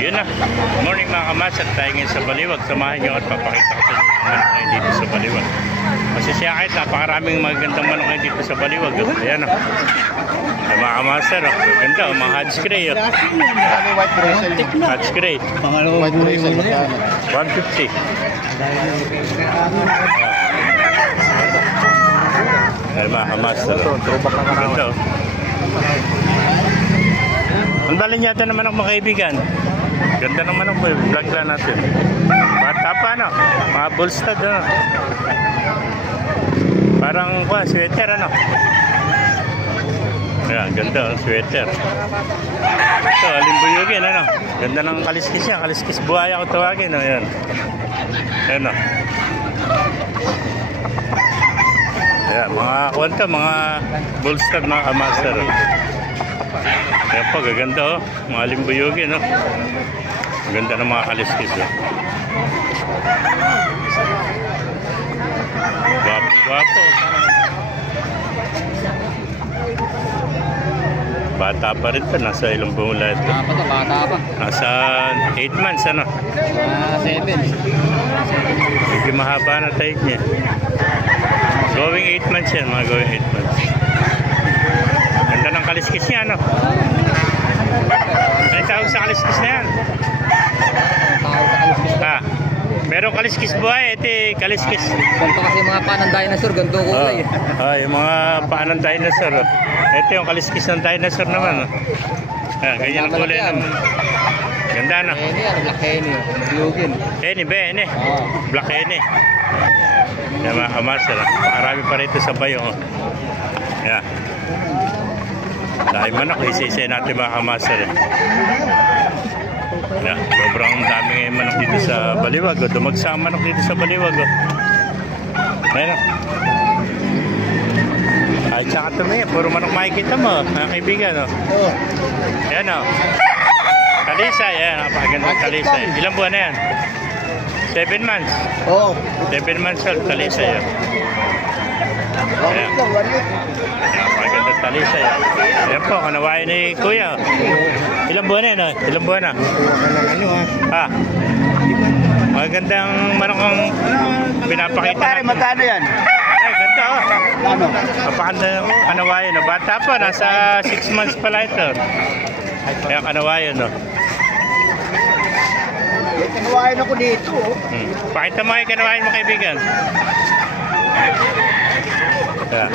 Yun na. Morning mga kamaster. Tayo ngayon sa Baliwag. Samahan nyo at papakita ko sa inyo ang manok ngayon dito sa Baliwag. Kasi siya kahit napakaraming magandang manok ngayon dito sa Baliwag. Ayan o. Mga kamaster o. Ganda o. Mga Hodge Gray o. Hodge Gray. White Brazil. 150. Ayan mga kamaster o. Ganda o. Ang dali yata ng manok mga kaibigan. Ganda ng manok po. Vlog lang natin. Bata pa no. Mga bullstud ano. Parang sweater ano. Ayan, ganda ang sweater. Ito, alimbuyugin ano. Ganda ng kaliskis niya. Kaliskis buhaya kung tawagin. Ayan. Ayan o. Ayan, mga bullstud mga kamaster. Ayan po, gaganda oh. Mga limbuyugin oh. Ang ganda ng mga kaliskis oh. Gwapo. Bata pa rin ito. Nasa ilang buong lahat ito. Bata pa. Nasa 8 months ano? 7. Medyo mahaba na tayo niya. Going 8 months yan. Mga going 8 months. Ganda ng kaliskis niya ano? Ano tawag sa kaliskis na yan? Merong kaliskis buhay, ito kaliskis. Ganito kasi mga paa ng dinosaur, ganito kulay. Yung mga paa ng dinosaur. Ito yung kaliskis ng dinosaur naman. Ganyan ang kulay ng... Ganda no? Black Henny. Lugin. Henny. Black Henny. Yan mga kamaster. Marami pa rito sa bayo. Yan. Dahil manok, isa-isa natin mga kamaster. Yeah, sobrang dami ngayon manok dito sa Baliwag. Dumagsa ang manok dito sa Baliwag. Ayan. Ay, tsaka tumingin. Puro manok makikita mo, mga kaibigan. Ayan o. Kalisay. Ayan, napakagandang kalisay. Ilang buwan na yan? 7 months. Oo. 7 months old, kalisay. Ayan. Napakagandang kalisay. Ayan po, kanawain ni Kuya. Ilang buwan na yun? Ilang buwan na? Magandang manok ang pinapakita natin. Magkano yan? Ay, ganda oh. Ano? Napakagandang kanawayan. Bata pa, nasa 6 months pala ito. Kaya kanawayan oh. Kanawain ako dito. Pakita mo kayo kanawayan mo kaibigan. Yeah.